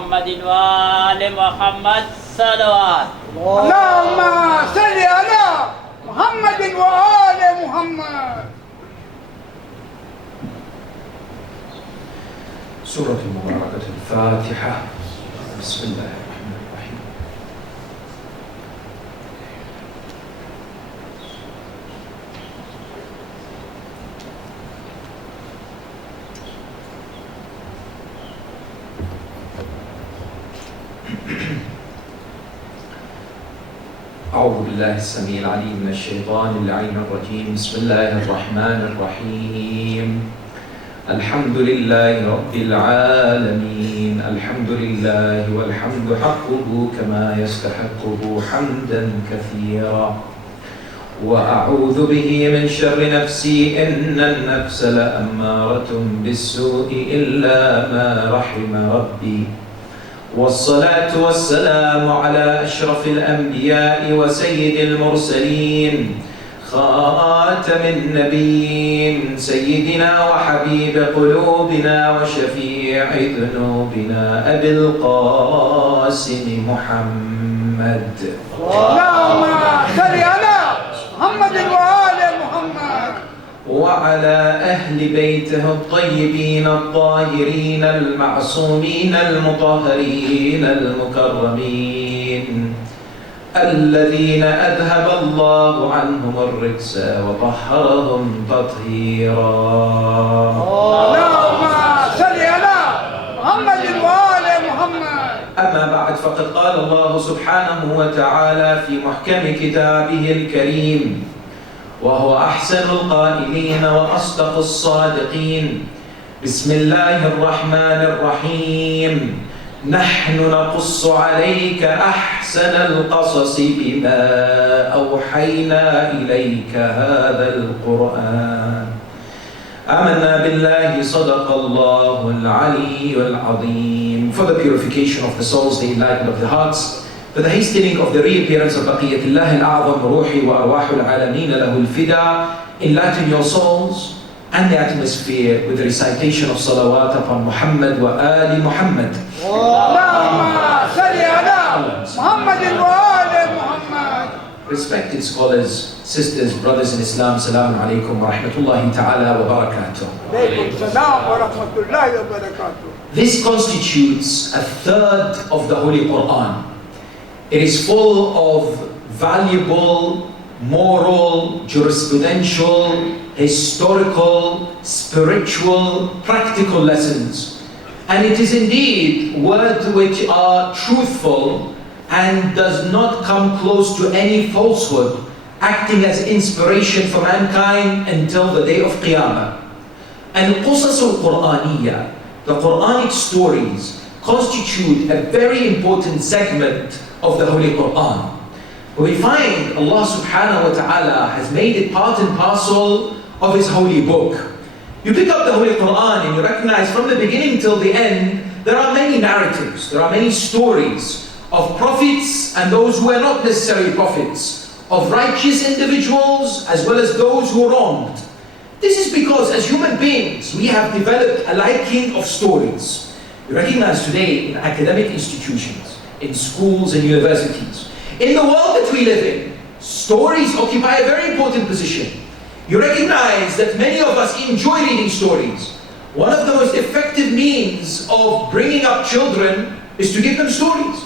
محمد وآل محمد صلوات. اللهم صل على محمد وآل محمد. سورة المباركة الفاتحة. بسم الله الرحمن الرحيم. أعوذ بالله السميع العليم من الشيطان اللعين الرجيم. بسم الله الرحمن الرحيم. الحمد لله رب العالمين. الحمد لله والحمد حقه كما يستحقه حمدا كثيرا. وأعوذ به من شر نفسي إن النفس لأمارة بالسوء إلا ما رحم ربي. والصلاة والسلام على أشرف الأنبياء وسيد المرسلين خاتم النبيين سيدنا وحبيب قلوبنا وشفيع ذنوبنا أبي القاسم محمد. اللهم صل على محمد وآل محمد. وعلى أهل بيته الطيبين الطاهرين المعصومين المطهرين المكرمين الذين أذهب الله عنهم الرجس وطهرهم تطهيرا. اللهم صل على محمد وآل محمد. أما بعد، فقد قال الله سبحانه وتعالى في محكم كتابه الكريم وهو أحسن القائلين وأصدق الصادقين. بسم الله الرحمن الرحيم. نحن نقص عليك أحسن القصص بما أوحينا إليك هذا القرآن. آمنا بالله صدق الله العلي العظيم. For the purification of the souls, the enlightenment of the hearts, for the hastening of the reappearance of بقية الله الأعظم روحي وأرواح العالمين له الفدا, enlighten your souls and the atmosphere with the recitation of salawat upon Muhammad wa Ali Muhammad. اللهم صل على محمد وآل محمد. Respected scholars, sisters, brothers in Islam, Assalamu alaikum wa rahmatullahi ta'ala wa barakatuh. عليكم السلام ورحمة الله وبركاته. This constitutes a third of the Holy Quran. It is full of valuable, moral, jurisprudential, historical, spiritual, practical lessons. And it is indeed words which are truthful and does not come close to any falsehood, acting as inspiration for mankind until the day of Qiyamah. And Qusas al-Quraniyya, the Quranic stories, constitute a very important segment of the Holy Quran. We find Allah subhanahu wa ta'ala has made it part and parcel of His holy book. You pick up the Holy Quran and you recognize from the beginning till the end, there are many narratives, there are many stories of prophets and those who are not necessarily prophets, of righteous individuals as well as those who wronged. This is because as human beings, we have developed a liking of stories. You recognize today in academic institutions, in schools and universities, in the world that we live in, stories occupy a very important position. You recognize that many of us enjoy reading stories. One of the most effective means of bringing up children is to give them stories.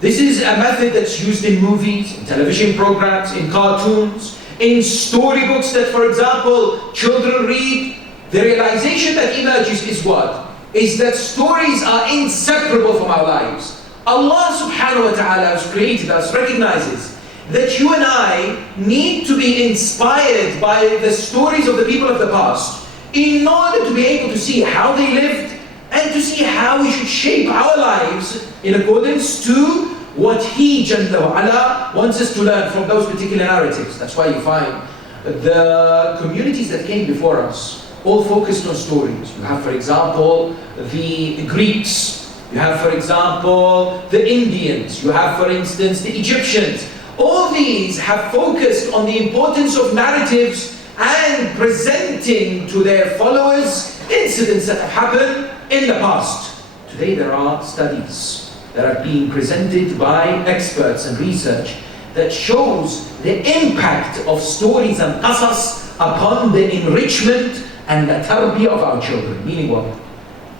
This is a method that's used in movies, in television programs, in cartoons, in storybooks that, for example, children read. The realization that emerges is what? Is that stories are inseparable from our lives. Allah subhanahu wa ta'ala, who's created us, recognizes that you and I need to be inspired by the stories of the people of the past in order to be able to see how they lived and to see how we should shape our lives in accordance to what He Jalla wa Ala wants us to learn from those particular narratives. That's why you find the communities that came before us all focused on stories. You have, for example, the Greeks. You have, for example, the Indians. You have, for instance, the Egyptians. All these have focused on the importance of narratives and presenting to their followers incidents that have happened in the past. today there are studies that are being presented by experts and research that shows the impact of stories and qasas upon the enrichment and the tarbiyah of our children. Meaning what?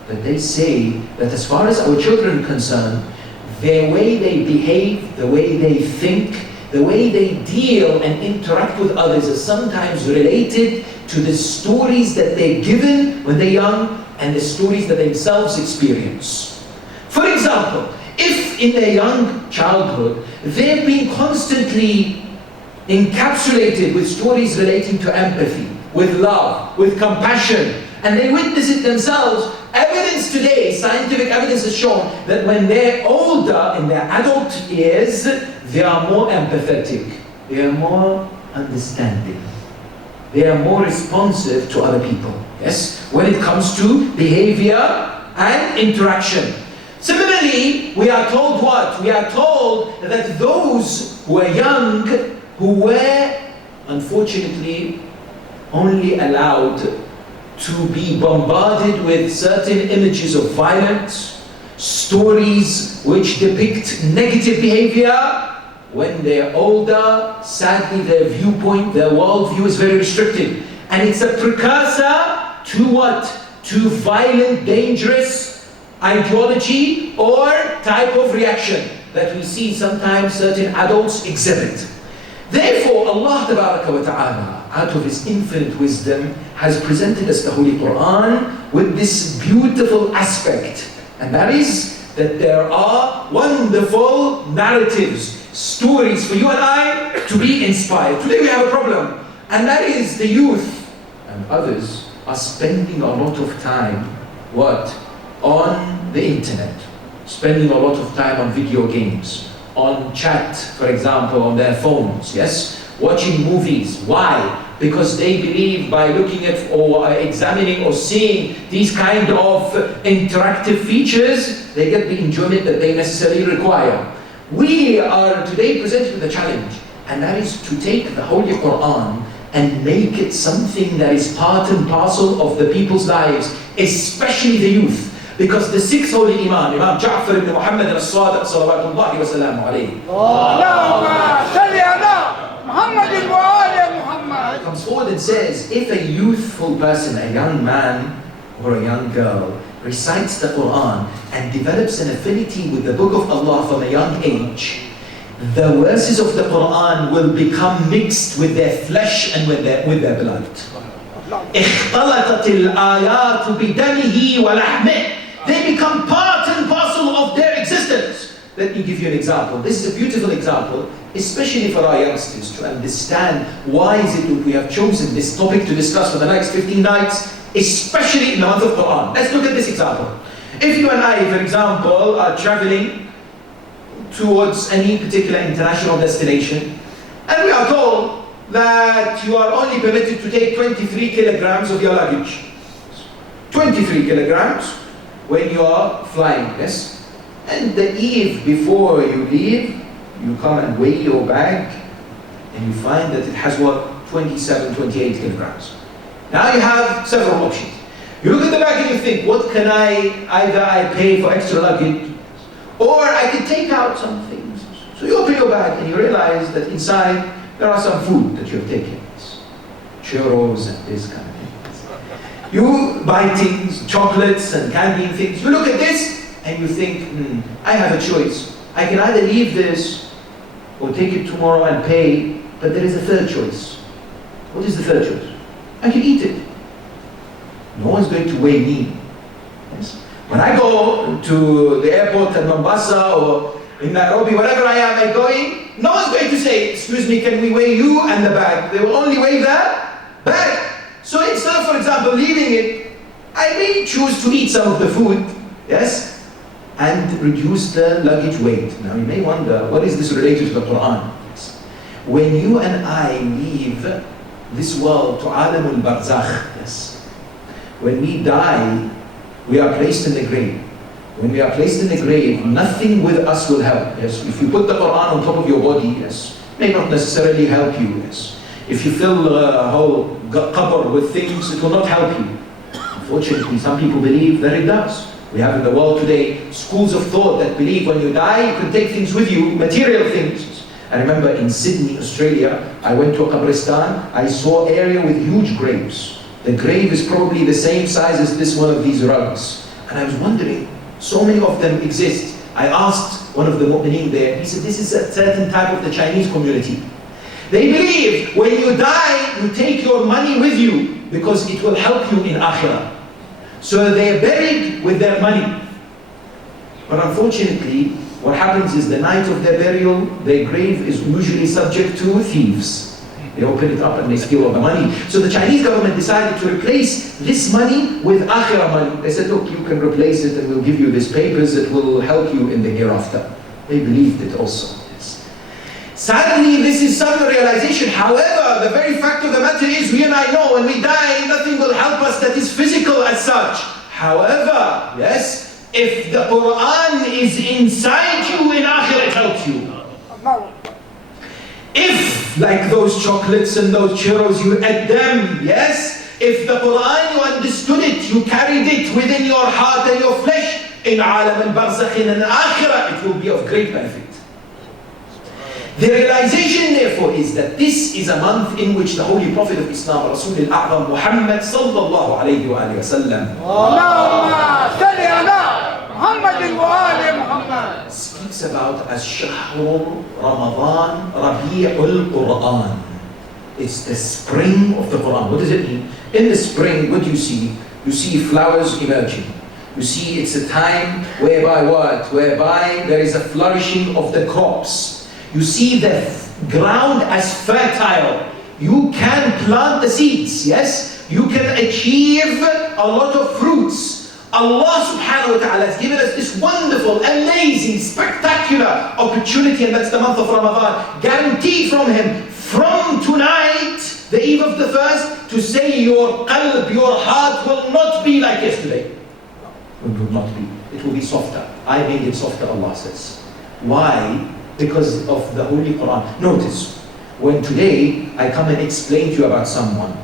That they say that as far as our children are concerned, the way they behave, the way they think, the way they deal and interact with others is sometimes related to the stories that they're given when they're young and the stories that they themselves experience. For example, if in their young childhood they've been constantly encapsulated with stories relating to empathy, with love, with compassion, and they witness it themselves, evidence today, scientific evidence has shown that when they're older, in their adult years, they are more empathetic, they are more understanding, they are more responsive to other people. Yes, when it comes to behavior and interaction. Similarly, we are told what? We are told that those who are young, who were unfortunately only allowed to be bombarded with certain images of violence, stories which depict negative behavior, when they're older, sadly their viewpoint, their worldview is very restricted. And it's a precursor to what? To violent, dangerous ideology or type of reaction that we see sometimes certain adults exhibit. Therefore, Allah Ta'ala, out of His infinite wisdom, has presented us the Holy Quran with this beautiful aspect. And that is that there are wonderful narratives, stories for you and I to be inspired. Today we have a problem, and that is the youth and others are spending a lot of time, what? On the internet, spending a lot of time on video games, on chat, for example, on their phones, yes? Watching movies. Why? Because they believe by looking at or examining or seeing these kind of interactive features, they get the enjoyment that they necessarily require. We are today presented with a challenge, and that is to take the Holy Quran and make it something that is part and parcel of the people's lives, especially the youth. Because the sixth holy Imam, Imam Ja'far ibn Muhammad Al-Sadiq, salawatullahi wa salamu alayhi, comes forward and says, if a youthful person, a young man or a young girl, recites the Quran and develops an affinity with the book of Allah from a young age, the verses of the Quran will become mixed with their flesh and with their blood. اختلطت الآيات بدمه ولحمه. They become part and parcel of their existence. Let me give you an example. This is a beautiful example, especially for our youngsters, to understand why is it that we have chosen this topic to discuss for the next 15 nights, especially in the month of Quran. Let's look at this example. If you and I, for example, are traveling towards any particular international destination, and we are told that you are only permitted to take 23 kilograms of your luggage. 23 kilograms when you are flying, yes? And the eve before you leave, you come and weigh your bag, and you find that it has what? 27, 28 kilograms. Now you have several options. You look at the bag and you think, what can either I pay for extra luggage, or I can take out some things. So you open your bag and you realize that inside there are some food that you have taken. Churros and this kind of things. You buy things, chocolates and candy and things. You look at this and you think, I have a choice. I can either leave this or take it tomorrow and pay, but there is a third choice. What is the third choice? I can eat it. No one's going to weigh me. Yes? When I go to the airport at Mombasa or in Nairobi, wherever I am going, no one's going to say, excuse me, can we weigh you and the bag? They will only weigh the bag. So instead of, for example, leaving it, I may choose to eat some of the food, yes, and reduce the luggage weight. Now you may wonder, what is this related to the Quran? Yes. When you and I leave this world to Alamul Barzakh, yes, when we die, we are placed in the grave. When we are placed in the grave, nothing with us will help. Yes, if you put the Quran on top of your body, yes, may not necessarily help you. Yes, if you fill a whole qabr with things, it will not help you. Unfortunately, some people believe that it does. We have in the world today schools of thought that believe when you die, you can take things with you, material things. I remember in Sydney, Australia, I went to a qabristan, I saw an area with huge graves. The grave is probably the same size as this one of these rugs. And I was wondering, so many of them exist. I asked one of the mu'mineen there, he said, this is a certain type of the Chinese community. They believe when you die, you take your money with you because it will help you in akhirah. So they're buried with their money. But unfortunately, what happens is the night of their burial, their grave is usually subject to thieves. They open it up and they steal all the money. So the Chinese government decided to replace this money with akhirah money. They said, look, you can replace it and we'll give you these papers that will help you in the hereafter. They believed it also. Yes. Sadly, this is some realization. However, the very fact of the matter is, we and I know when we die, nothing will help us that is physical as such. However, yes, if the Quran is inside you, in akhirah it helps you. If, like those chocolates and those churros, you ate them, yes? If the Quran, you understood it, you carried it within your heart and your flesh, in alam al-barzakh, in al-akhirah, it will be of great benefit. The realization, therefore, is that this is a month in which the Holy Prophet of Islam, Rasul al-A'zam, Muhammad sallallahu alayhi wa sallam, speaks about as Shahru Ramadan Rabi'ul Quran. It's the spring of the Quran. What does it mean? In the spring, what do you see? You see flowers emerging. You see it's a time whereby what? Whereby there is a flourishing of the crops. You see the ground as fertile. You can plant the seeds, yes? You can achieve a lot of fruits. Allah subhanahu wa ta'ala has given us this wonderful, amazing, spectacular opportunity, and that's the month of Ramadan, guaranteed from Him, from tonight, the eve of the first, to say your qalb, your heart will not be like yesterday. It will not be. It will be softer. I made it softer, Allah says. Why? Because of the Holy Quran. Notice, when today I come and explain to you about someone,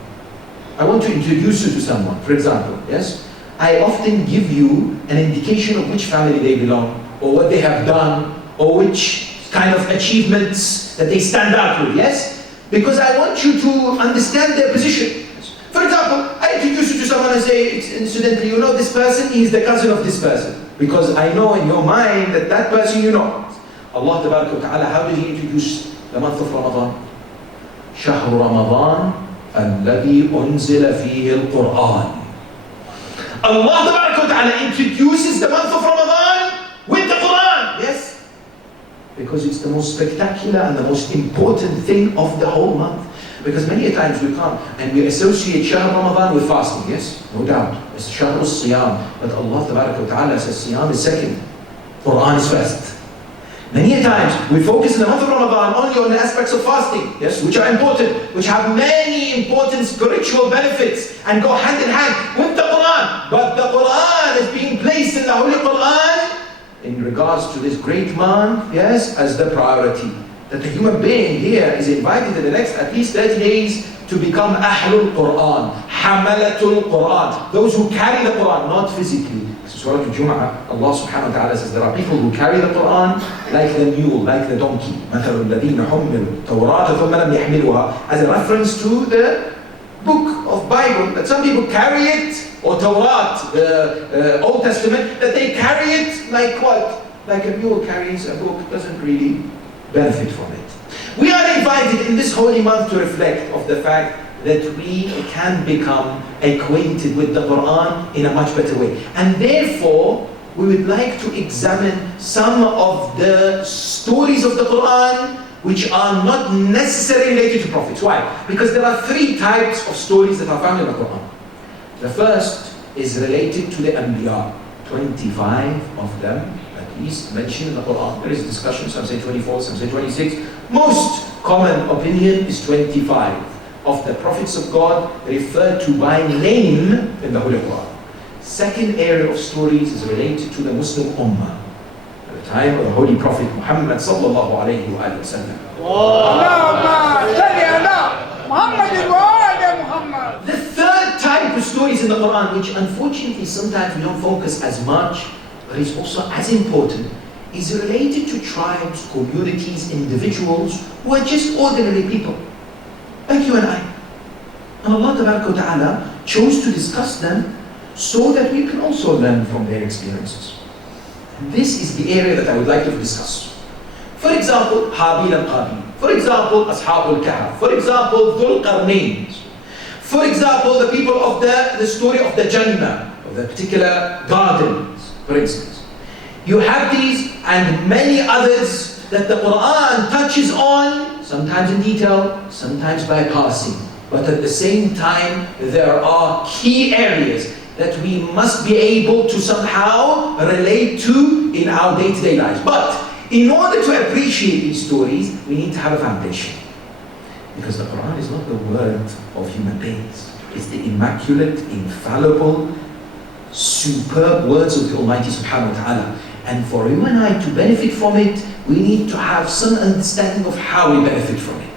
I want to introduce you to someone, for example, yes? I often give you an indication of which family they belong, or what they have done, or which kind of achievements that they stand out with, yes? Because I want you to understand their position. For example, I introduce you to someone and say, incidentally, you know this person, he is the cousin of this person. Because I know in your mind that that person you know. Allah Ta'ala, how did He introduce the month of Ramadan? شهر رمضان الذي أنزل فيه القرآن. Allah Ta'ala introduces the month of Ramadan with the Quran. Yes? Because it's the most spectacular and the most important thing of the whole month. Because many a times we come and we associate Shahr Ramadan with fasting. Yes? No doubt. It's Shahr al-Siyam. But Allah Ta'ala says Siyam is second. Quran is first. Many a times we focus in the month of Ramadan only on the aspects of fasting, yes, which are important, which have many important spiritual benefits and go hand in hand with the Quran. But the Quran is being placed in the Holy Quran in regards to this great month, yes, as the priority. That the human being here is invited in the next at least 30 days to become Ahlul Quran, Hamalatul Quran, those who carry the Quran, not physically. Surah Al-Jum'ah, Allah subhanahu wa ta'ala says there are people who carry the Quran like the mule, like the donkey. مثل الذين حملوا التوراة ثم لم يحملوها, as a reference to the book of Bible, that some people carry it, or Torah, the Old Testament, that they carry it like what? Like a mule carries a book, doesn't really benefit from it. We are invited in this holy month to reflect of the fact that we can become acquainted with the Quran in a much better way. And therefore, we would like to examine some of the stories of the Quran which are not necessarily related to prophets. Why? Because there are three types of stories that are found in the Quran. The first is related to the Anbiya. 25 of them, at least, mentioned in the Quran. There is discussion, some say 24, some say 26. Most common opinion is 25. Of the prophets of God referred to by name in the Holy Quran. Second area of stories is related to the Muslim Ummah. At the time of the Holy Prophet Muhammad sallallahu alayhi wa sallam. The third type of stories in the Quran, which unfortunately sometimes we don't focus as much, but is also as important, is related to tribes, communities, individuals who are just ordinary people, like you and I. And Allah Ta'ala chose to discuss them so that we can also learn from their experiences. And this is the area that I would like to discuss. For example, Habil and Qabil. For example, Ashab al-Kahf. For example, Dhul Qarnayn. For example, the people of the story of the Jannah, of the particular gardens, for instance. You have these and many others that the Quran touches on, sometimes in detail, sometimes by passing. But at the same time, there are key areas that we must be able to somehow relate to in our day-to-day lives. But in order to appreciate these stories, we need to have a foundation. Because the Quran is not the word of human beings. It's the immaculate, infallible, superb words of the Almighty Subhanahu wa Ta'ala. And for you and I to benefit from it, we need to have some understanding of how we benefit from it.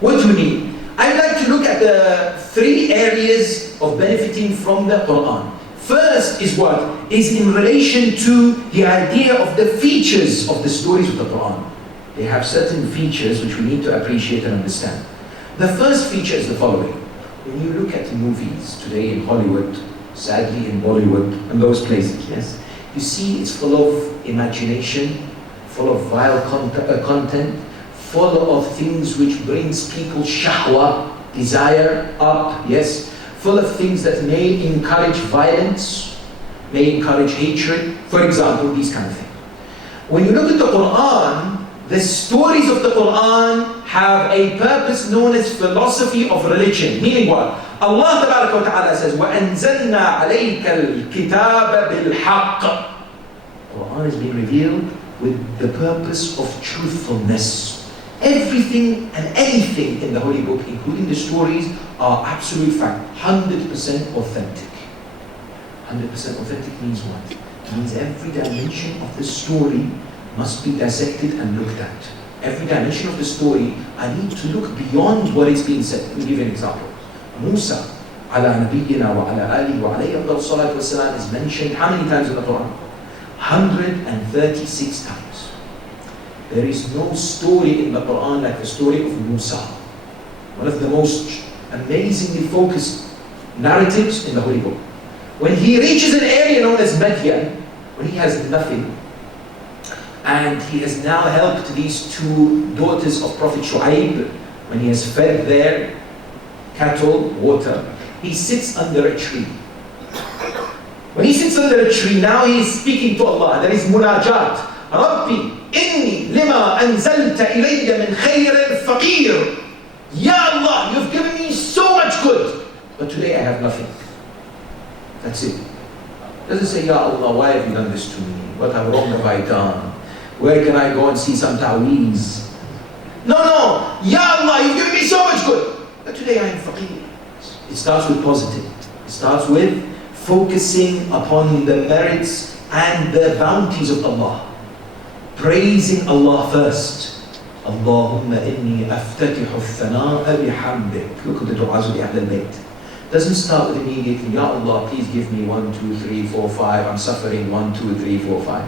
What do we need? I'd like to look at the 3 areas of benefiting from the Quran. First is what? Is in relation to the idea of the features of the stories of the Quran. They have certain features which we need to appreciate and understand. The first feature is the following. When you look at movies today in Hollywood, sadly in Bollywood, and those places, yes, you see it's full of imagination, full of vile content, full of things which brings people shahwa, desire up, yes, full of things that may encourage violence, may encourage hatred, for example, these kind of things. When you look at the Quran, the stories of the Quran have a purpose known as philosophy of religion. Meaning what? Allah Ta'ala says, وَأَنزَلْنَا عَلَيْكَ الْكِتَابَ بِالْحَقِّ. Quran is being revealed with the purpose of truthfulness. Everything and anything in the Holy Book, including the stories, are absolute fact, 100% authentic. 100% authentic means what? It means every dimension of the story must be dissected and looked at. Every dimension of the story, I need to look beyond what is being said. Let me give you an example. Musa, ala nabiyyina wa ala alihi wa alayhi afdal salatu wassalam, is mentioned how many times in the Quran? 136 times. There is no story in the Quran like the story of Musa. One of the most amazingly focused narratives in the Holy Book. When he reaches an area known as Madian, when he has nothing, and he has now helped these 2 daughters of Prophet Shu'aib, when he has fed their cattle, water, he sits under a tree. When he sits under a tree, now he is speaking to Allah. There is munajat. Rabbi, inni lima anzalta ilayya min khayrin faqir. Ya Allah, you've given me so much good, but today I have nothing. That's it. Doesn't say, Ya Allah, why have you done this to me? What wrong have I done? Where can I go and see some ta'weez? No, Ya Allah, you've given me so much good, but today I am faqir. It starts with positive. It starts with focusing upon the merits and the bounties of Allah. Praising Allah first. Allahumma inni aftatihu al-thana'a bihamdik. Look at the du'as of the Ahl al-Bayt. Doesn't start with immediately, Ya Allah, please give me 1, 2, 3, 4, 5. I'm suffering 1, 2, 3, 4, 5.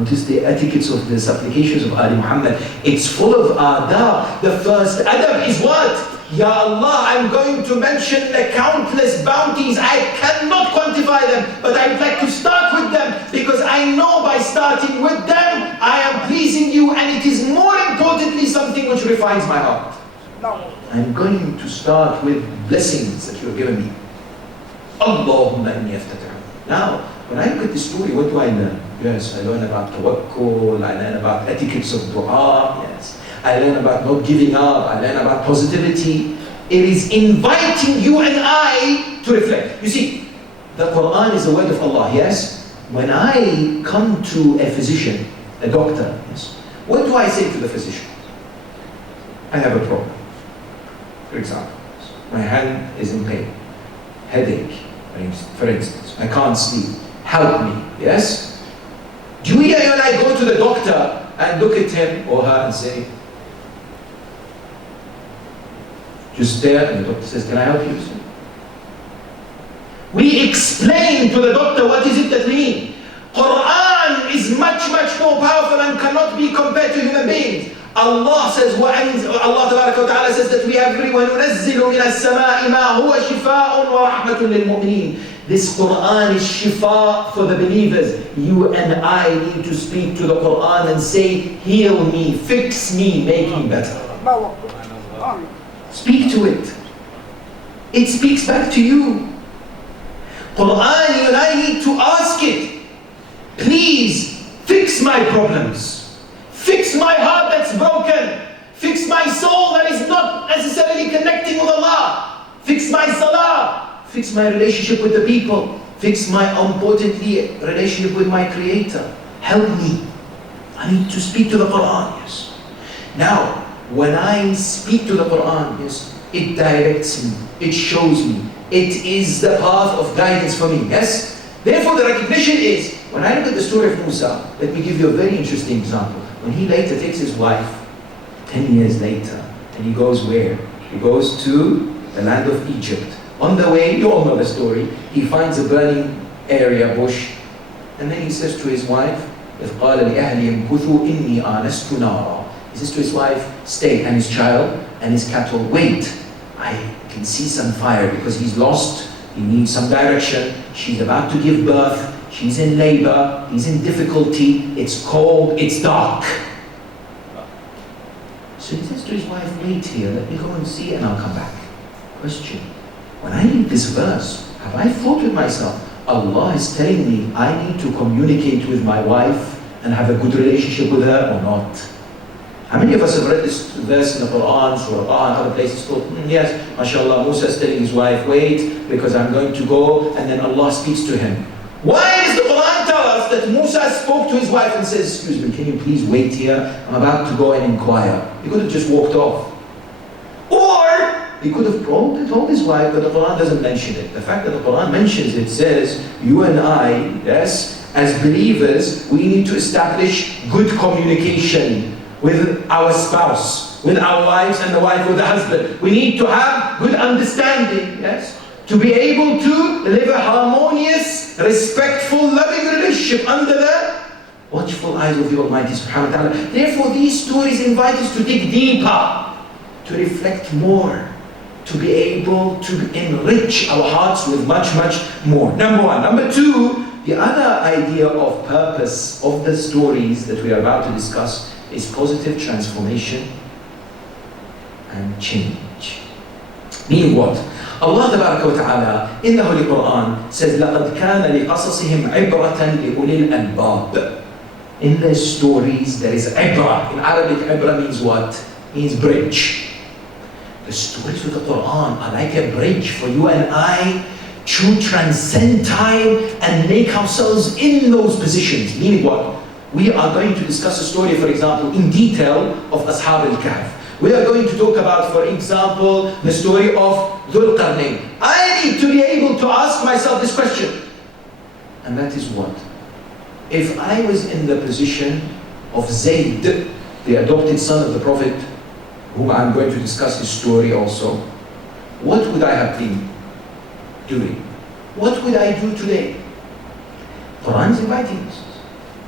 Notice the etiquettes of the supplications of Ali Muhammad. It's full of adab. The first adab is what? Ya Allah, I'm going to mention the countless bounties. I cannot quantify them, but I would like to start with them because I know by starting with them, I am pleasing you, and it is more importantly something which refines my heart. I'm going to start with blessings that you have given me. Allahumma inni aftatahu. Now, when I look at this story, what do I learn? Yes, I learn about tawakkul, I learn about etiquettes of dua, yes. I learn about not giving up, I learn about positivity. It is inviting you and I to reflect. You see, the Quran is the word of Allah, yes? When I come to a physician, a doctor, yes, what do I say to the physician? I have a problem. For example, my hand is in pain, headache, for instance, I can't sleep, help me, yes? Do you and I go to the doctor and look at him or her and say, just there, and the doctor says, can I help you? We explain to the doctor what is it that we need. Quran is much, much more powerful and cannot be compared to human beings. Allah says, Allah Ta'ala says that we have وَنُنَزِّلُ مِنَ السَّمَاءِ مَا هُوَ شِفَاءٌ وَرَحْمَةٌ لِلْمُؤْمِنِينَ. This Quran is shifa for the believers. You and I need to speak to the Quran and say, heal me, fix me, make me better. Speak to it. It speaks back to you. Quran, you and I need to ask it. Please, fix my problems. Fix my heart that's broken. Fix my soul that is not necessarily connecting with Allah. Fix my salah. Fix my relationship with the people. Fix my, importantly, relationship with my Creator. Help me. I need to speak to the Quran, yes. Now, when I speak to the Quran, yes, it directs me. It shows me. It is the path of guidance for me, yes? Therefore, the recognition is, when I look at the story of Musa, let me give you a very interesting example. When he later takes his wife, 10 years later, and he goes where? He goes to the land of Egypt. On the way, you all know the story, he finds a burning area, bush, and then he says to his wife, إِذْ قَالَ لِأَهْلِهِمْ كُثُوا إِنِّي آنَسْتُ نَارًا. He says to his wife, stay, and his child, and his cattle, wait. I can see some fire, because he's lost, he needs some direction, she's about to give birth, she's in labor, he's in difficulty, it's cold, it's dark. So he says to his wife, wait here, let me go and see and I'll come back. Question, when I read this verse, have I thought with myself, Allah is telling me I need to communicate with my wife and have a good relationship with her or not? How many of us have read this verse in the Quran, Surah and other places, thought, yes, mashallah, Musa is telling his wife, wait, because I'm going to go, and then Allah speaks to him. Why does the Quran tell us that Musa spoke to his wife and says, excuse me, can you please wait here? I'm about to go and inquire. He could have just walked off. Or he could have told his wife, but the Quran doesn't mention it. The fact that the Quran mentions it says, you and I, yes, as believers, we need to establish good communication with our spouse, with our wives, and the wife with the husband. We need to have good understanding, yes, to be able to live a harmonious, respectful, loving relationship under the watchful eyes of the Almighty Subhanahu wa Ta'ala. Therefore, these stories invite us to dig deeper, to reflect more, to be able to enrich our hearts with much, much more. Number one. Number two, the other idea of purpose of the stories that we are about to discuss is positive transformation and change. Meaning what? Allah Ta'ala in the Holy Quran says, لَقَدْ كَانَ لِقَصَصِهِمْ عِبْرَةً لِأُولِي الْأَلْبَابِ. In their stories there is ibra. In Arabic, ibra means what? Means bridge. The stories of the Quran are like a bridge for you and I to transcend time and make ourselves in those positions. Meaning what? We are going to discuss a story, for example, in detail of Ashab al-Kahf. We are going to talk about, for example, the story of Dhul Qarnayn. I need to be able to ask myself this question. And that is what? If I was in the position of Zayd, the adopted son of the Prophet, whom I'm going to discuss his story also, what would I have been doing? What would I do today? Quran is inviting us.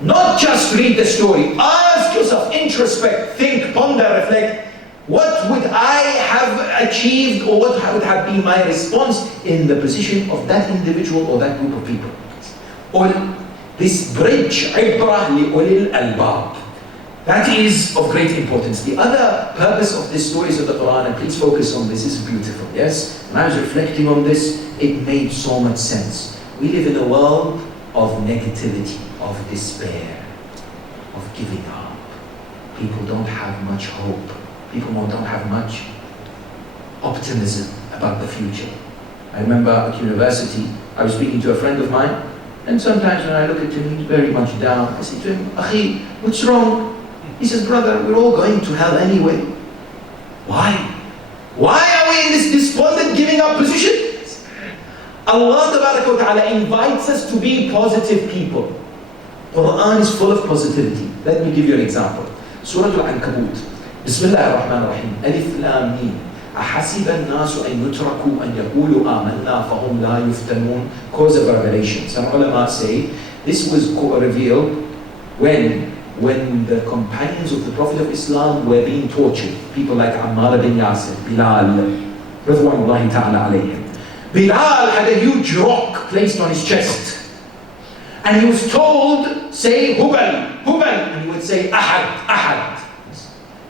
Not just read the story. Ask yourself, introspect, think, ponder, reflect. What would I have achieved, or what would have been my response in the position of that individual or that group of people? Or this bridge, ibrah li ulil albab. That is of great importance. The other purpose of these stories of the Quran, and please focus on this, is beautiful, yes? When I was reflecting on this, it made so much sense. We live in a world of negativity, of despair, of giving up. People don't have much hope. People don't have much optimism about the future. I remember at university, I was speaking to a friend of mine, and sometimes when I look at him, he's very much down. I say to him, Akhi, what's wrong? He says, brother, we're all going to hell anyway. Why? Why are we in this despondent, giving up position? Allah Ta'ala invites us to be positive people. Quran is full of positivity. Let me give you an example. Surah Al-Ankabut. Bismillah ar-Rahman ar-Rahim. Alif Lam Mim. أحسب الناس أن يتركوا أن يقولوا آمنا فهم لا يفتنون. Cause of revelation. Some ulama say this was revealed when the companions of the Prophet of Islam were being tortured. People like Ammar bin Yasir, Bilal, Ridwanullahi ta'ala alayhim. Bilal had a huge rock placed on his chest. And he was told, say Hubal, Hubal, and he would say Ahad, Ahad.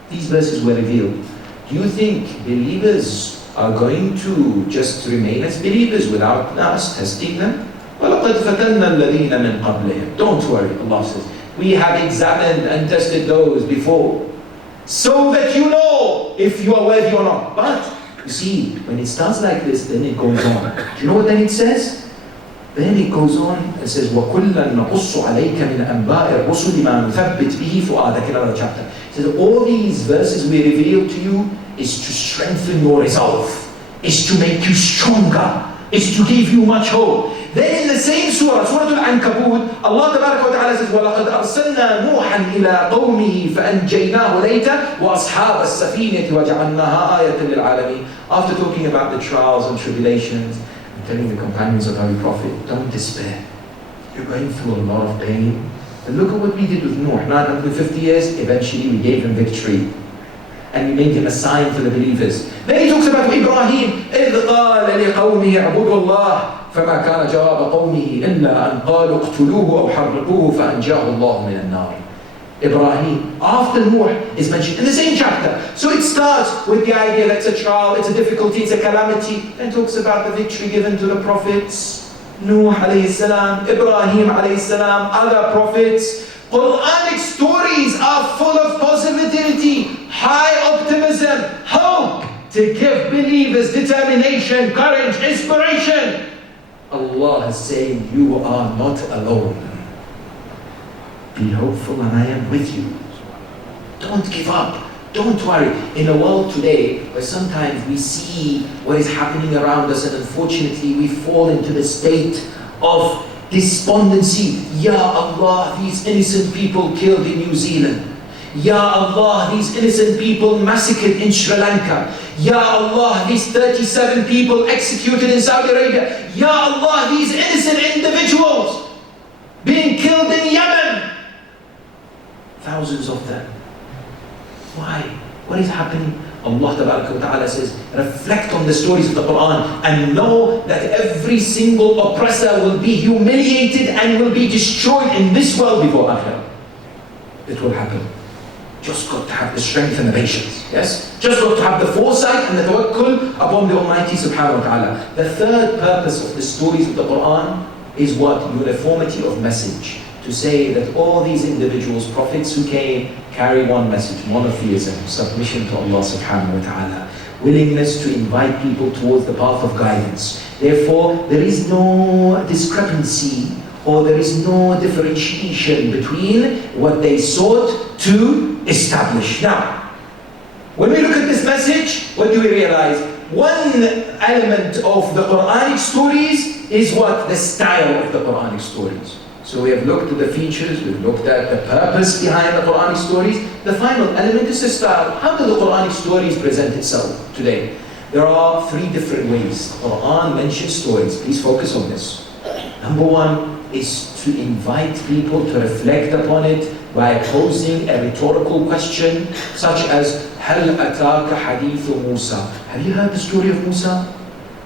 These verses were revealed. Do you think believers are going to just remain as believers without us testing them? وَلَقَدْ فَتَنَّا الَّذِينَ مِنْ قَبْلِهِمْ. Don't worry, Allah says. We have examined and tested those before, so that you know if you are worthy or not. But, you see, when it starts like this, then it goes on. Do you know what then it says? Then it goes on and says, وَكُلًّا نَقُصُّ عَلَيْكَ مِنْ أَنْبَاءِ الرُّسُلِ مَا نُثَبِّتْ بِهِ فُؤَادَكَ. Another chapter. It says, all these verses we reveal to you is to strengthen your resolve, is to make you stronger, is to give you much hope. Then in the same surah, Surah Al-Ankabut, Allah Tabaraka wa Ta'ala says, وَلَقَدْ أَرْسَلْنَا نُوحًا إِلَىٰ قَوْمِهِ فَأَنْجَيْنَاهُ لَيْتَ وَأَصْحَابَ السَّفِينَةِ وَجَعَلْنَاهَا آيَةً لِلْعَالَمِينَ. After talking about the trials and tribulations, telling the companions of the Holy Prophet, don't despair. You're going through a lot of pain. And look at what we did with Nuh. 950 years, eventually we gave him victory. And we made him a sign for the believers. Then he talks about Ibrahim. إِذْ قَالَ لِقَوْمِهِ اعْبُدُوا اللَّهَ فَمَا كَانَ جَوَابَ قَوْمِهِ إِلَّا أَنْ قَالُوا اقْتُلُوهُ أَوْ حَرِّقُوهُ فَأَنْجَاهُ اللَّهُ مِنَ النَّارِ. Ibrahim, after Nuh, is mentioned in the same chapter. So it starts with the idea that it's a trial, it's a difficulty, it's a calamity. Then talks about the victory given to the prophets. Nuh alayhi salam, Ibrahim alayhi salam, other prophets. Quranic stories are full of positivity, high optimism, hope, to give believers determination, courage, inspiration. Allah is saying, you are not alone. Be hopeful and I am with you. Don't give up. Don't worry. In a world today where sometimes we see what is happening around us and unfortunately we fall into the state of despondency. Ya Allah, these innocent people killed in New Zealand. Ya Allah, these innocent people massacred in Sri Lanka. Ya Allah, these 37 people executed in Saudi Arabia. Ya Allah, these innocent individuals being killed in Yemen. Thousands of them. Why? What is happening? Allah Ta'ala says, reflect on the stories of the Quran and know that every single oppressor will be humiliated and will be destroyed in this world before Akhirah. It will happen. Just got to have the strength and the patience. Yes? Just got to have the foresight and the tawakkul upon the Almighty Subhanahu wa Ta'ala. The third purpose of the stories of the Quran is what? Uniformity of message. To say that all these individuals, prophets who came, carry one message: monotheism, submission to Allah Subhanahu wa Ta'ala, willingness to invite people towards the path of guidance. Therefore, there is no discrepancy or there is no differentiation between what they sought to establish. Now, when we look at this message, what do we realize? One element of the Quranic stories is what? The style of the Quranic stories. So we have looked at the features, we've looked at the purpose behind the Quranic stories. The final element is the style. How do the Quranic stories present itself today? There are three different ways the Quran mentions stories. Please focus on this. Number one is to invite people to reflect upon it by posing a rhetorical question such as هل أتاك حديث موسى. Have you heard the story of Musa?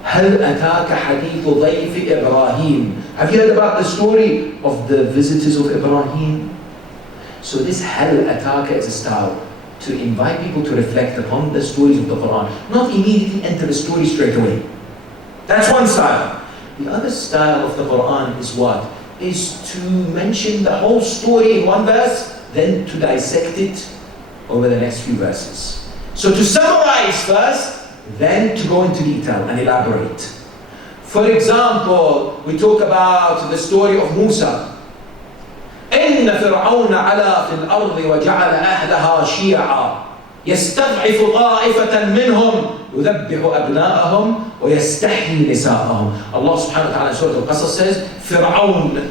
هل أتاك حديث ضيف إبراهيم. Have you heard about the story of the visitors of Ibrahim? So this هل أتاك is a style to invite people to reflect upon the stories of the Quran, not immediately enter the story straight away. That's one style. The other style of the Quran is what? Is to mention the whole story in one verse, then to dissect it over the next few verses. So to summarize first, then to go into detail and elaborate. For example, we talk about the story of Musa. إن فرعون علا في الأرض وجعل أهلها شيعا يستضعف طائفة منهم يذبح أبناءهم ويستحيي نساءهم. Allah subhanahu wa ta'ala in Surah Al-Qasas says, Fir'aun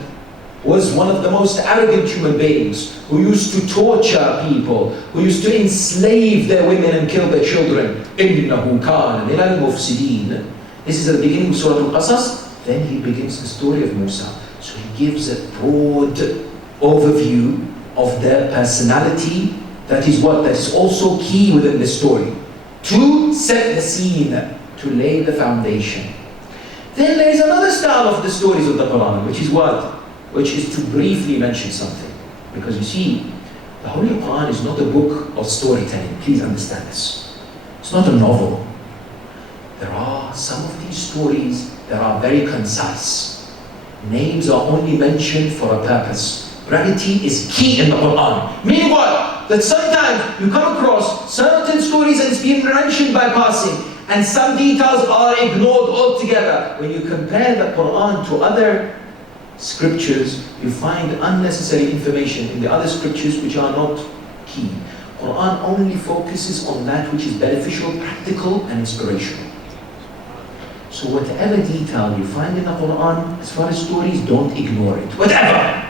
was one of the most arrogant human beings, who used to torture people, who used to enslave their women and kill their children. إِنَّهُ كَانَ مِنَ الْمُفْسِدِينَ. This is at the beginning of Surah Al-Qasas. Then he begins the story of Musa. So he gives a broad overview of their personality. That is what? That is also key within the story. To set the scene, to lay the foundation. Then there is another style of the stories of the Quran, which is what? Which is to briefly mention something. Because you see, the Holy Quran is not a book of storytelling. Please understand this. It's not a novel. There are some of these stories that are very concise. Names are only mentioned for a purpose. Brevity is key in the Quran. Meaning what? That sometimes you come across certain stories and it's been mentioned by passing, and some details are ignored altogether. When you compare the Quran to other scriptures, you find unnecessary information in the other scriptures which are not key. Quran only focuses on that which is beneficial, practical, and inspirational. So whatever detail you find in the Quran, as far as stories, don't ignore it. Whatever.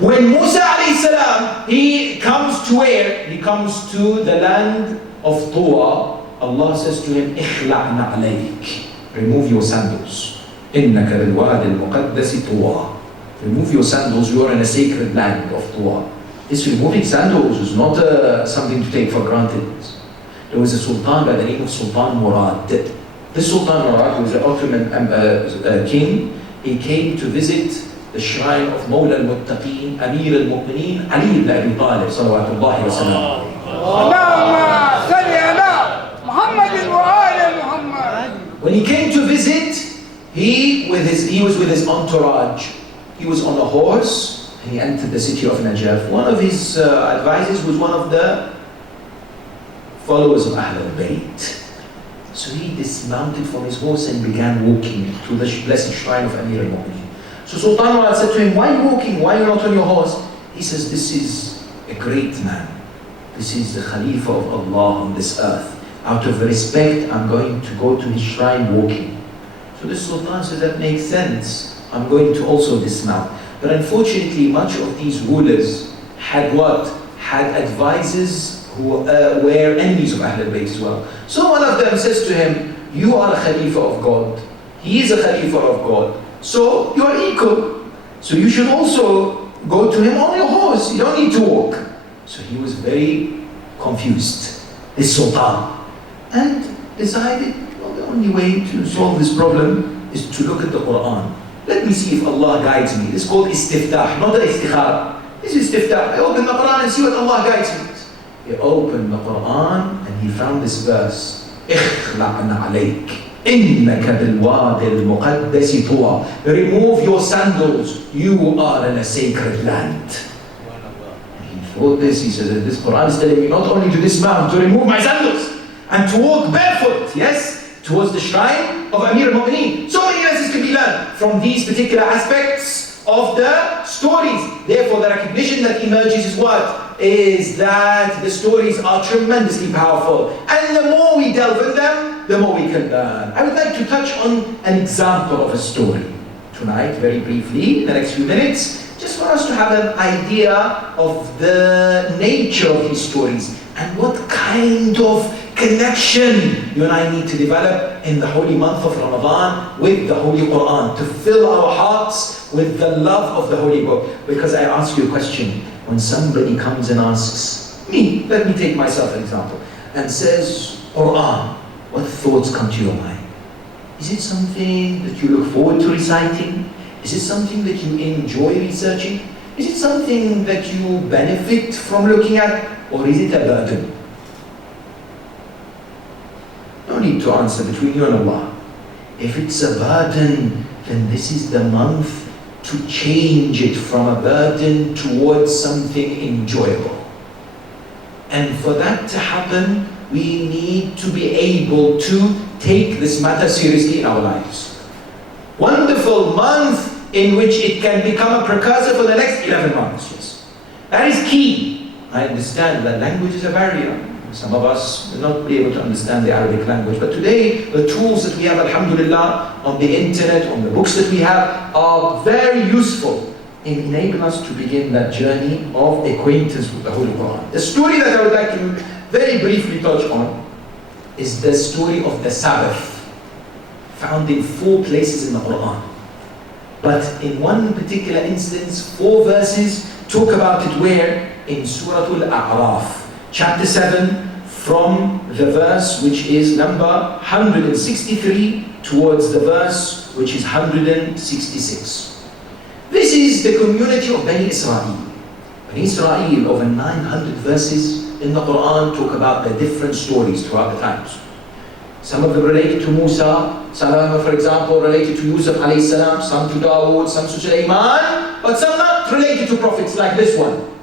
When Musa alayhi salam, he comes to where? He comes to the land of Tuwa. Allah says to him, اخلع نعليك. Remove your sandals. إنك بالواد المقدس طوى. Remove your sandals, you are in a sacred land of Tuwa. This removing sandals is not something to take for granted. There was a sultan by the name of Sultan Murad. This Sultan Murad was an Ottoman king. He came to visit the shrine of Mawla al-Muttaqeen, Amir al-Mu'mineen, Ali ibn Abi Talib, salawatullahi wa sallam. Allahumma salli ala Muhammadin wa ali Muhammad. When he came to visit, he was with his entourage. He was on a horse and he entered the city of Najaf. One of his advisors was one of the followers of Ahl al-Bayt. So he dismounted from his horse and began walking to the blessed shrine of Amir al-Mu'mineen. So Sultan Murad said to him, why are you walking? Why are you not on your horse? He says, this is a great man. This is the Khalifa of Allah on this earth. Out of respect, I'm going to go to his shrine walking. So the Sultan says, that makes sense. I'm going to also dismount. But unfortunately, much of these rulers had what? Had advisors who were enemies of Ahlul Bayt as well. So one of them says to him, you are a Khalifa of God. He is a Khalifa of God. So you are equal. So you should also go to him on your horse. You don't need to walk. So he was very confused, this Sultan, and decided, well, the only way to solve this problem is to look at the Quran. Let me see if Allah guides me. This is called istiftah, not istikhara. This is istiftah. I open the Quran and see what Allah guides me. He opened the Quran and he found this verse. اخلعنا عليك إنك بالواد المقدس طوى. Remove your sandals. You are in a sacred land. And he thought this. He says, this Quran is telling me not only to dismount, to remove my sandals and to walk barefoot, yes, towards the shrine of Amir al-Mu'mineen. So many lessons can be learned from these particular aspects of the stories. Therefore, the recognition that emerges is what? Is that the stories are tremendously powerful. And the more we delve in them, the more we can learn. I would like to touch on an example of a story tonight, very briefly, in the next few minutes, just for us to have an idea of the nature of these stories and what kind of connection you and I need to develop in the holy month of Ramadan with the Holy Quran, to fill our hearts with the love of the Holy Book. Because I ask you a question, when somebody comes and asks me, let me take myself an example, and says, Quran, what thoughts come to your mind? Is it something that you look forward to reciting? Is it something that you enjoy researching? Is it something that you benefit from looking at? Or is it a burden? No need to answer, between you and Allah. If it's a burden, then this is the month to change it from a burden towards something enjoyable. And for that to happen, we need to be able to take this matter seriously in our lives. Wonderful month in which it can become a precursor for the next 11 months. Yes. That is key. I understand that language is a barrier. Some of us will not be able to understand the Arabic language. But today, the tools that we have, alhamdulillah, on the internet, on the books that we have, are very useful in enabling us to begin that journey of acquaintance with the Holy Quran. The story that I would like to very briefly touch on is the story of the Sabbath, found in 4 places in the Quran. But in one particular instance, 4 verses talk about it, where in Surah Al-A'raf, chapter 7, from the verse which is number 163 towards the verse which is 166. This is the community of Bani Israel. Bani Israel, over 900 verses in the Quran, talk about the different stories throughout the times. Some of them related to Musa, Salama, for example, related to Yusuf alayhi salam, some to Dawood, some to Sulaiman, but some not related to prophets like this one.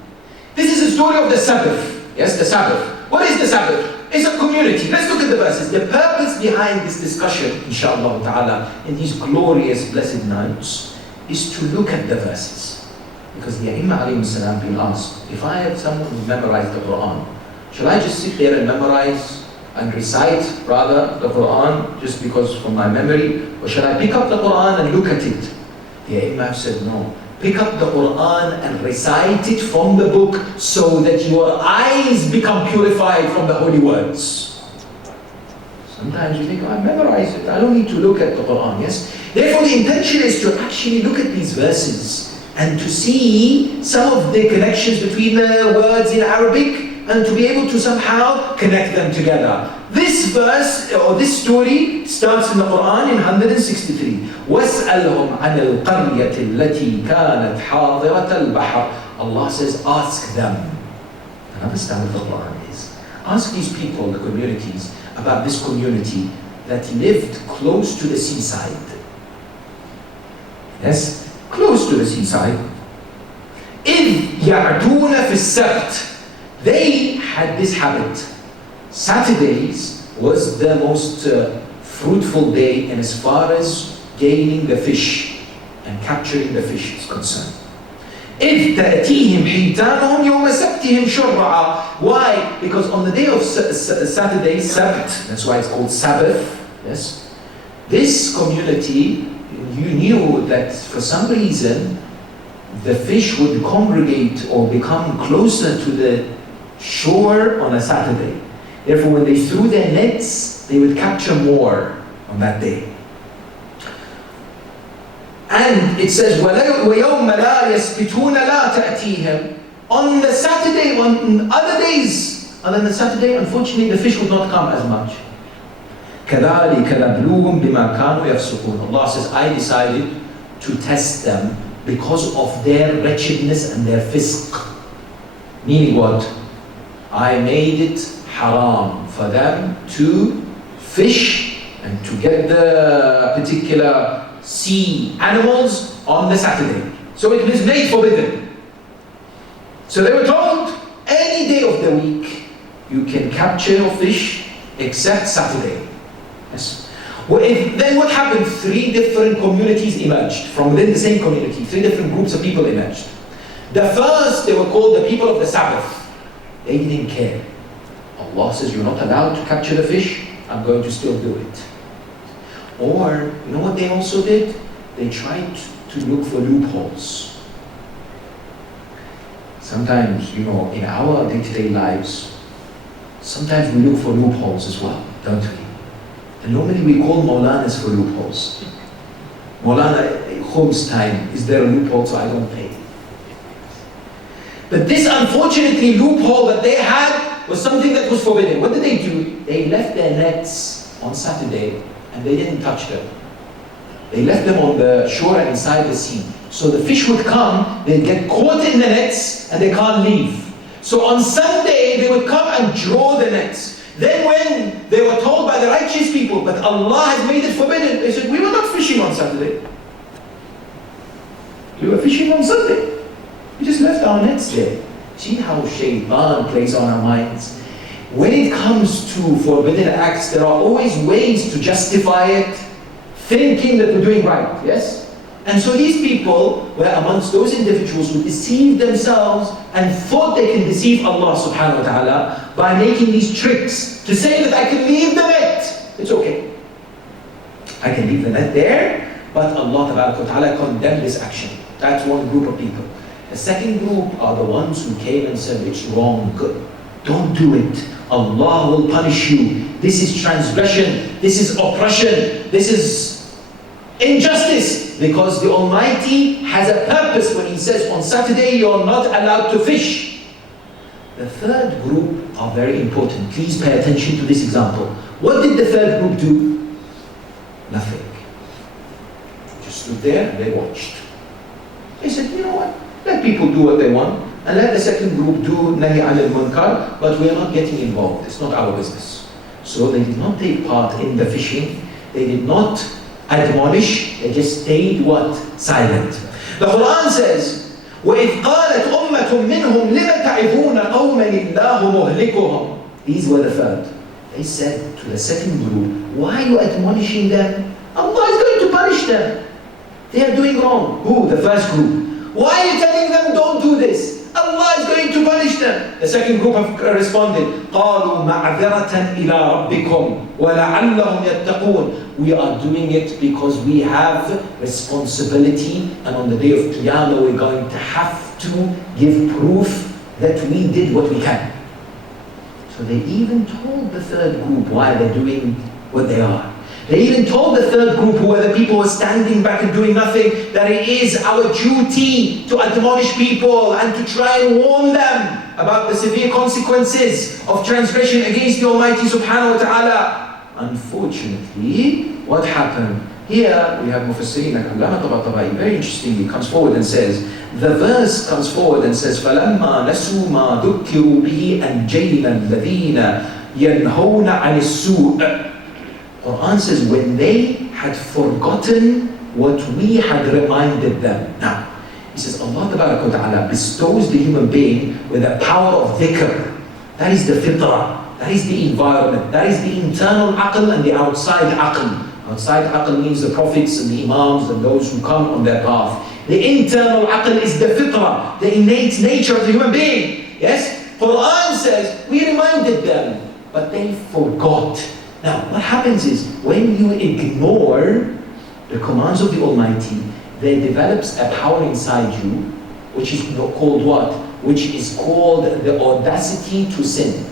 This is the story of the Sabbath. Yes, the Sabbath. What is the Sabbath? It's a community. Let's look at the verses. The purpose behind this discussion, inshallah ta'ala, in these glorious blessed nights, is to look at the verses. Because the Aimma alayhi salam been asked, if I have someone who memorized the Quran, shall I just sit there and memorize and recite rather the Quran just because from my memory, or shall I pick up the Quran and look at it? The Aimma said no. Pick up the Quran and recite it from the book so that your eyes become purified from the holy words. Sometimes you think, oh, I memorized it, I don't need to look at the Quran, yes? Therefore the intention is to actually look at these verses and to see some of the connections between the words in Arabic and to be able to somehow connect them together. This verse, or this story, starts in the Quran in 163. وَاسْأَلْهُمْ عَنِ الْقَرْيَةِ الَّتِي كَانَتْ حَاضِرَةَ الْبَحْرِ. Allah says, ask them. Another style of the Quran is, ask these people, the communities, about this community that lived close to the seaside. Yes, close to the seaside. إِذْ يَعْدُونَ فِي السَّبْتِ. They had this habit. Saturdays was the most fruitful day in as far as gaining the fish and capturing the fish is concerned. إِذْ تَأْتِيهِمْ حِيتَانُهُمْ يَوْمَ سَبْتِهِمْ شُرَّعًا. Why? Because on the day of Saturday, Sabbath, that's why it's called Sabbath, yes? This community, you knew that for some reason, the fish would congregate or become closer to the shore on a Saturday. Therefore, when they threw their nets, they would capture more on that day. And it says, وَيَوْمَ لَا يَسْبِتُونَ لَا تَأْتِيهِمْ. On the Saturday, on other days, other than Saturday, unfortunately, the fish would not come as much. كَذَلِكَ نَبْلُوهُمْ بِمَا كَانُوا يَفْسُقُونَ. Allah says, I decided to test them because of their wretchedness and their fisq. Meaning what? I made it haram for them to fish and to get the particular sea animals on the Saturday. So it was made forbidden. So they were told, any day of the week you can capture your fish except Saturday. Yes. Well, then what happened? 3 different communities emerged from within the same community. 3 different groups of people emerged. The first, they were called the people of the Sabbath. They didn't care. Allah says, you're not allowed to capture the fish, I'm going to still do it. Or, you know what they also did? They tried to look for loopholes. Sometimes, you know, in our day-to-day lives, sometimes we look for loopholes as well, don't we? And normally we call Maulanas for loopholes. Maulana, Khums time, is there a loophole so I don't pay? But this, unfortunately, loophole that they had was something that was forbidden. What did they do? They left their nets on Saturday and they didn't touch them. They left them on the shore and inside the sea. So the fish would come, they'd get caught in the nets and they can't leave. So on Sunday, they would come and draw the nets. Then when they were told by the righteous people, but Allah has made it forbidden, they said, we were not fishing on Saturday. We were fishing on Sunday. We just left our nets there. See how Shaitan plays on our minds? When it comes to forbidden acts, there are always ways to justify it, thinking that we're doing right, yes? And so these people were amongst those individuals who deceived themselves and thought they can deceive Allah subhanahu wa ta'ala by making these tricks to say that I can leave the net. It's okay. I can leave the net there, but Allah ta'ala condemned this action. That's one group of people. The second group are the ones who came and said, it's wrong. Don't do it. Allah will punish you. This is transgression. This is oppression. This is injustice. Because the Almighty has a purpose when He says on Saturday you're not allowed to fish. The third group are very important. Please pay attention to this example. What did the third group do? Nothing. Just stood there and they watched. They said, you know what? Let people do what they want. And let the second group do Nahi anil Munkar, but we are not getting involved. It's not our business. So they did not take part in the fishing. They did not admonish. They just stayed what? Silent. The Quran says, وَإِذْ قَالَتْ أُمَّةٌ مِّنْهُمْ لِمَ تَعِظُونَ قَوْمًا اللَّهُ مُهْلِكُهُمْ. These were the third. They said to the second group, why are you admonishing them? Allah is going to punish them. They are doing wrong. Who? The first group. Why are you telling them don't do this? Allah is going to punish them. The second group have responded, قَالُوا مَعْذِرَةً إِلَىٰ رَبِّكُمْ وَلَعَلَّهُمْ يَتَّقُونَ. We are doing it because we have responsibility, and on the day of Qiyamah we're going to have to give proof that we did what we can. So they even told the third group why they're doing what they are. They even told the third group, who were the people who were standing back and doing nothing, that it is our duty to admonish people and to try and warn them about the severe consequences of transgression against the Almighty subhanahu wa ta'ala. Unfortunately, what happened? Here we have Mufassirin like Allama Tabatabai, very interestingly comes forward and says, the verse comes forward and says, فَلَمَّا نَسُوا مَا ذُكِّرُوا بِهِ أَنْجَيْنَا الَّذِينَ يَنْهَوْنَ عَنِ السُّوءِ. Quran says, when they had forgotten what we had reminded them. Now, He says, Allah Ta'ala bestows the human being with the power of dhikr. That is the fitrah. That is the environment. That is the internal aql and the outside aql. Outside aql means the prophets and the imams and those who come on their path. The internal aql is the fitrah, the innate nature of the human being. Yes? Quran says, we reminded them, but they forgot. Now, what happens is, when you ignore the commands of the Almighty, there develops a power inside you, which is called what? Which is called the audacity to sin.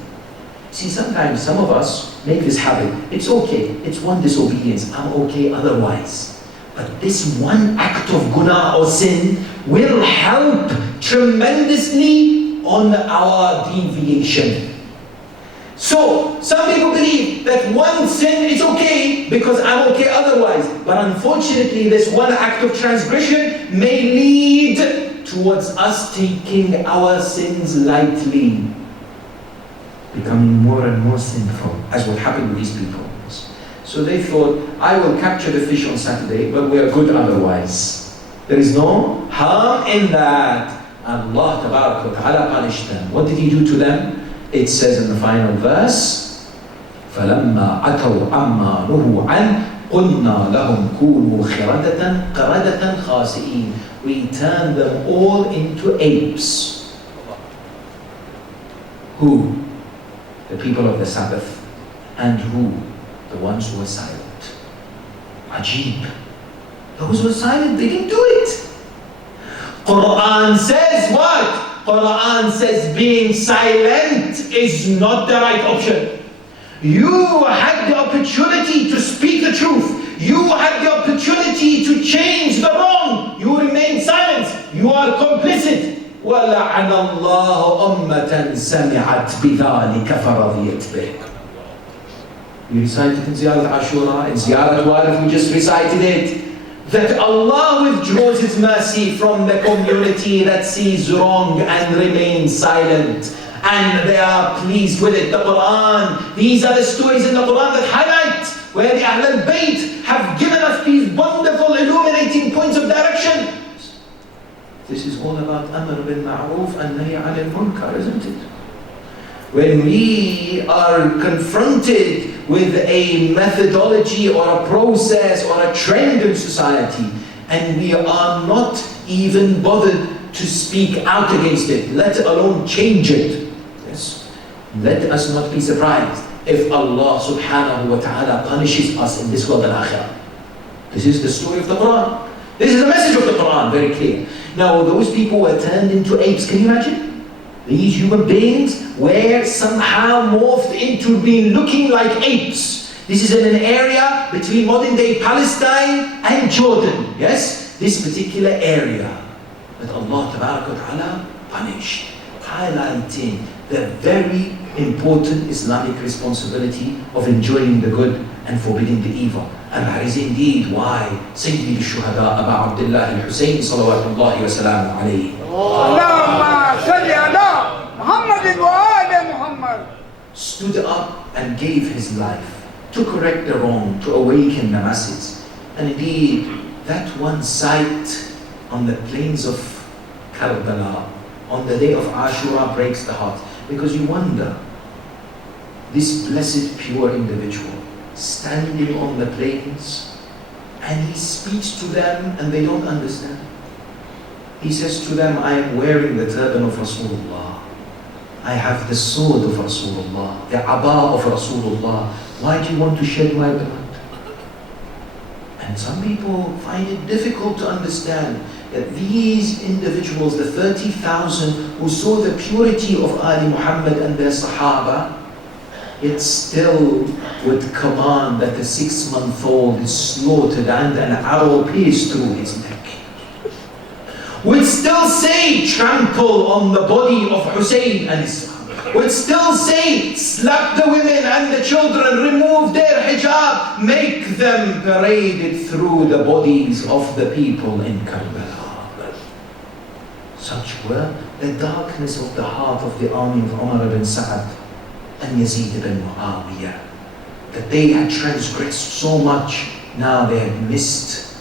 See, sometimes some of us make this habit. It's okay, it's one disobedience, I'm okay otherwise. But this one act of guna or sin will help tremendously on our deviation. So, some people believe that one sin is okay because I'm okay otherwise. But unfortunately, this one act of transgression may lead towards us taking our sins lightly, becoming more and more sinful, as what happened with these people. So they thought, I will capture the fish on Saturday, but we are good otherwise. There is no harm in that. Allah Ta'ala punished them. What did He do to them? It says in the final verse, فَلَمَّا عَتَوْا عَمَّا نُهُوا عَنْهُ قُلْنَا لَهُمْ كُونُوا قِرَدَةً خَاسِئِينَ. We turned them all into apes. Who? The people of the Sabbath. And who? The ones who were silent. Ajib. Those who were silent, they didn't do it. Quran says what? Quran says being silent is not the right option. You had the opportunity to speak the truth. You had the opportunity to change the wrong. You remain silent. You are complicit. وَلَعَنَ اللَّهُ أُمَّةً سَمِعَتْ بِذَلِكَ فَرَضِيَتْ بِهِ. We recited in Ziyarat Ashura, in Ziyarat Warif, we just recited it. That Allah withdraws His mercy from the community that sees wrong and remains silent. And they are pleased with it. The Quran, these are the stories in the Quran that highlight where the Ahlul Bayt have given us these wonderful illuminating points of direction. This is all about Amr bil Ma'ruf and Nahi anil Munkar, isn't it? When we are confronted with a methodology or a process or a trend in society, and we are not even bothered to speak out against it, let alone change it. Yes. Let us not be surprised if Allah subhanahu wa ta'ala punishes us in this world and akhirah. This is the story of the Quran. This is the message of the Quran, very clear. Now, those people were turned into apes. Can you imagine? These human beings were somehow morphed into being looking like apes. This is in an area between modern day Palestine and Jordan. Yes? This particular area that Allah Ta'ala punished, highlighting the very important Islamic responsibility of enjoying the good and forbidding the evil. And that is indeed why Sayyid al-Shuhada Abu Abdullah al-Husayn salawatullahi wa salamu alayhi Allahumma salli ala Muhammadin wa ali Muhammad stood up and gave his life to correct the wrong, to awaken the masses. And indeed, that one sight on the plains of Karbala on the day of Ashura breaks the heart, because you wonder, this blessed pure individual standing on the plains, and he speaks to them and they don't understand. He says to them, I am wearing the turban of Rasulullah, I have the sword of Rasulullah, the aba of Rasulullah. Why do you want to shed my blood? And some people find it difficult to understand that these individuals, the 30,000 who saw the purity of Ali Muhammad and their Sahaba, it still would command that the 6-month-old is slaughtered and an arrow pierced through his neck. Would still say, trample on the body of Hussein and his Sahaba. Would still say, slap the women and the children, remove their hijab, make them paraded through the bodies of the people in Karbala. Such were the darkness of the heart of the army of Umar ibn Sa'ad and Yazid ibn Muawiyah, that they had transgressed so much, now they had missed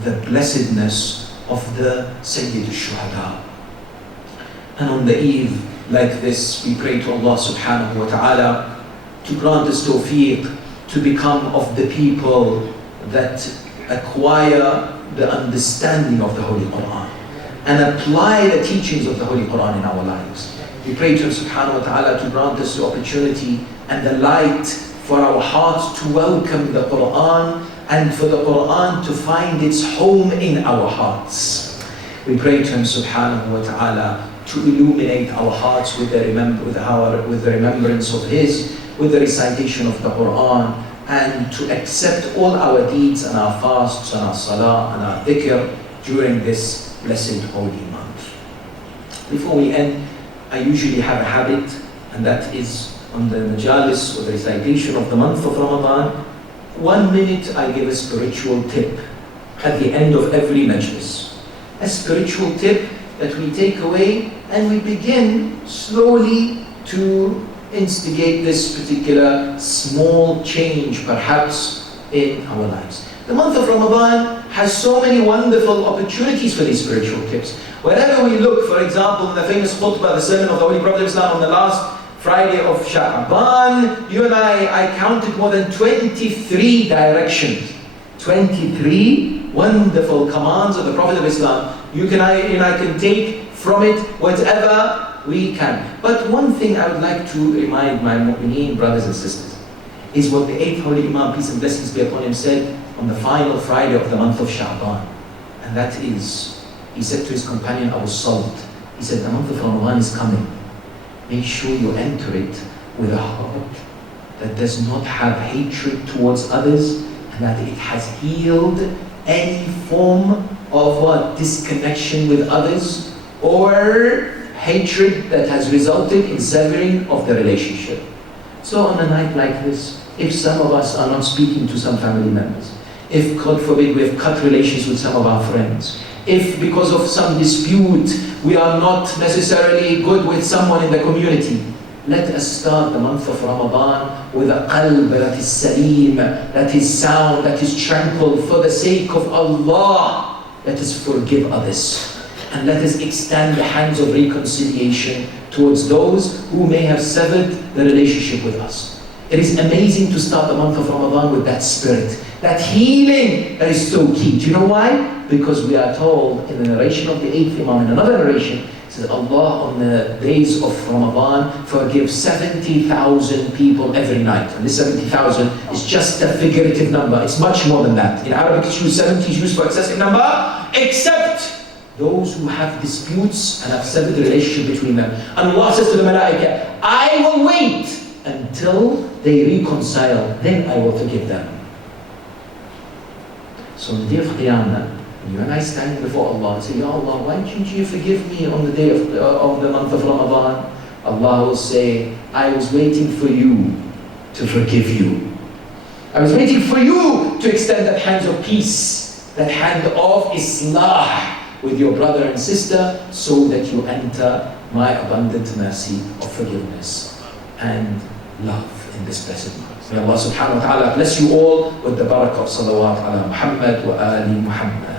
the blessedness of the Sayyid al-Shuhada. And on the eve like this, we pray to Allah subhanahu wa ta'ala to grant us tawfiq to become of the people that acquire the understanding of the Holy Quran and apply the teachings of the Holy Quran in our lives. We pray to Him subhanahu wa ta'ala to grant us the opportunity and the light for our hearts to welcome the Quran and for the Quran to find its home in our hearts. We pray to Him subhanahu wa ta'ala to illuminate our hearts with the remembrance of His, with the recitation of the Quran, and to accept all our deeds and our fasts and our salah and our dhikr during this blessed holy month. Before we end, I usually have a habit, and that is on the majalis or the recitation of the month of Ramadan, 1 minute I give a spiritual tip at the end of every majlis. A spiritual tip that we take away and we begin slowly to instigate this particular small change perhaps in our lives. The month of Ramadan has so many wonderful opportunities for these spiritual tips. Wherever we look, for example, in the famous khutbah, the sermon of the Holy Prophet of Islam on the last Friday of Sha'ban, you and I counted more than 23 directions. 23 wonderful commands of the Prophet of Islam. You and I can take from it whatever we can. But one thing I would like to remind my mu'mineen brothers and sisters is what the 8th Holy Imam, peace and blessings be upon him, said on the final Friday of the month of Sha'ban. And that is, he said to his companion Abu Salt, he said, the month of Ramadan is coming. Make sure you enter it with a heart that does not have hatred towards others, and that it has healed any form of disconnection with others or hatred that has resulted in severing of the relationship. So on a night like this, if some of us are not speaking to some family members, if God forbid we have cut relations with some of our friends, if because of some dispute we are not necessarily good with someone in the community, let us start the month of Ramadan with a qalb that is salim, that is sound, that is tranquil. For the sake of Allah, let us forgive others. And let us extend the hands of reconciliation towards those who may have severed the relationship with us. It is amazing to start the month of Ramadan with that spirit, that healing that is so key. Do you know why? Because we are told in the narration of the 8th Imam, in another narration, it says Allah on the days of Ramadan forgives 70,000 people every night. And this 70,000 is just a figurative number. It's much more than that. In Arabic it's used 70 is used for excessive number, except those who have disputes and have severed the relationship between them. And Allah says to the Malaika, I will wait until they reconcile, then I will forgive them. So on the day of Qiyamah, when you and I stand before Allah and say, Ya Allah, why didn't you forgive me on the day of the month of Ramadan? Allah will say, I was waiting for you to forgive you. I was waiting for you to extend that hand of peace, that hand of Islah with your brother and sister, so that you enter my abundant mercy of forgiveness and love in this blessed month. May Allah subhanahu wa ta'ala bless you all with the barakah of salawat ala Muhammad wa ali Muhammad.